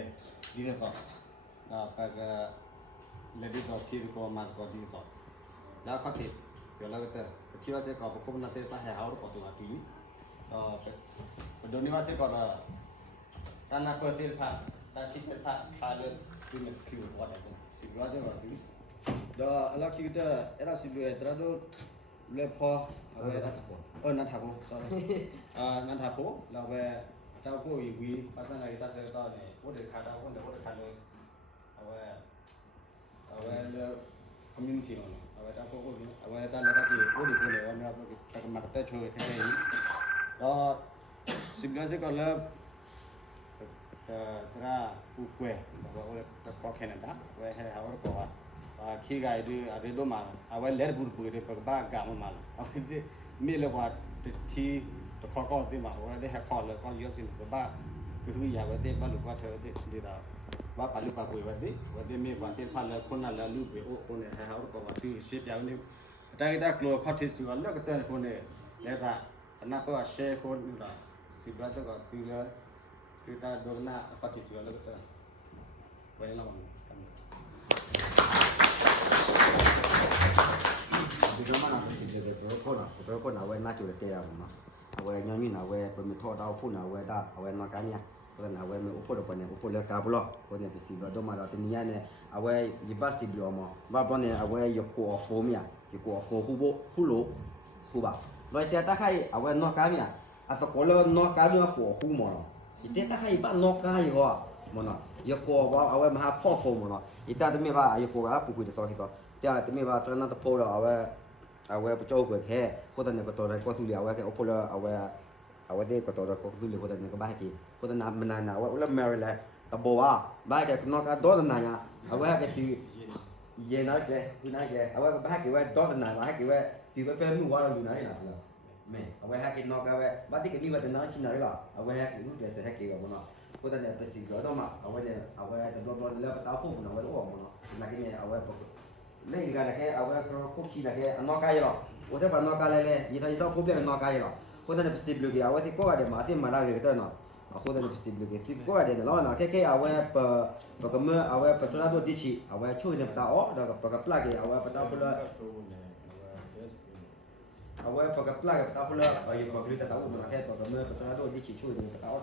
le di ne ko ka ga le di ko ki ko ma ko di ko la kha ke yo la ta ti wa se ko ko na te ta ha ha ko to ti do ni wa se ko da ta na ko te pha ta si te pha le ti ne ki ko da ko si lo je ko ti da ala ki ta era si lo tra do le pho awe na tha ko sorry na tha ko la we ta ko wi pasan la ta se ta ne ko de kha ta ko de ko de kha le awe le community no awe ta ko ni awe ta la ta ki ko de ko le wa na ko ta ma ta chho ke ke ni da sibla se ko la ta tra ku kwe ba ko le ta ko Canada we he ha ko ko khi gai đi ở đây đó mà ở đây lẻ bùn bùi thì ba cả mà ở đây mi làว่าที่ตะขอก็ที่มาว่าได้แฮกคอแล้วก็เยอะสิบ้าคืออยากว่าได้บ้านหรือว่าเธอได้ดีดาว่าปาลุปาปุยว่าได้มีว่าที่พันแล้วคนนั้นแล้วลูกไปโอ้คนเนี่ยให้เขาก็ว่าที่เสียอย่างนี้แต่ก็ได้กลัวเขาที่สุดแล้วก็เตือนคนเนี่ยแล้วก็น่าก็แชร์คนนี่ละสิบล้านก็ตีเลยคือตาโดนหน้าเขาที่สุดแล้วก็เตือนไว้ระวังဒီကမှာစစ်တဲ့တော့ခေါ်နာဝဲနာကျတဲ့တရားပါနော်အဝဲညမီနာဝဲပမထောတော့ဖို့နာဝဲတာအဝဲနကညာကိုနာဝဲမေဖို့တော့ပနေဖို့လေကာဘလောကိုနေပစီတော့မလာတနီယာနဲ့အဝဲဒီပတ်စီဘလောမဘာပနေအဝဲရကိုအဖိုးမြရကိုအဖိုးဟုလို့ဟုပါဝဲတဲ့တခိုင်အဝဲနကညာအစကောလနကညာကိုဟုမောဒီတဲ့တခိုင်ဘာနကရောမနော်ရကိုဘာအဝဲမဟာဖို့ဖို့မနော်ဒီတတမေဘာရကိုကပူပူတဲ့ဆော်ဟီတော့တဲ့တမေဘာတနတ်ဖို့တော့အဝဲပကြောက်ွယ်ခဲကိုတနေကတော့ကိုသူလျာဝဲခဲအဖိုးလအဝဲတဲ့ကတော့ကိုသူလကိုတနေကဘာကီကိုတနာမနာနာဝဲဥလမဲရလဲတဘောဝါဘာကကနောကတော့နာညာအဝဲကတီရေနာတဲ့ဒီနာရဲ့အဝဲဘာကဝဲတော့နာဘာကဝဲဒီပဲဖဲမှုဝါလူနာရလားမဲအဝဲကနောကဝဲဘာတိကဒီဝဒနာချင်နာရအဝဲကလူတဲ့ဆက်ကေကမနော်ကိုတနေပစီကတော့မှအဝဲတော့လဲတာဖို့မနော်ဝဲတော့မနော်နာကင်းအဝဲပလေကလည်းအဝဲကိုခီလည်းအနောက်ကရောဝတ်တဲ့ဘာနောက်ကလည်းဒီတော့ကိုပြနောက်ကရောကိုတဲ့ပစီဘလူကအဝဲဒီကိုရတယ်မာသိမာလာကြတဲ့နော်အခုတဲ့ပစီဘလူကစီကိုရတယ်လောနာကဲအဝဲပကမအဝဲပတရာတို့ဒီချီအဝဲချိုးနေတာအော်ဒါကပကပလာကအဝဲပတာပလာအဝဲပကပလာပတာပလာအယူပကလူတာဦးမနာဟဲ့ပကမပတရာတို့ဒီချီချိုးနေတာအော်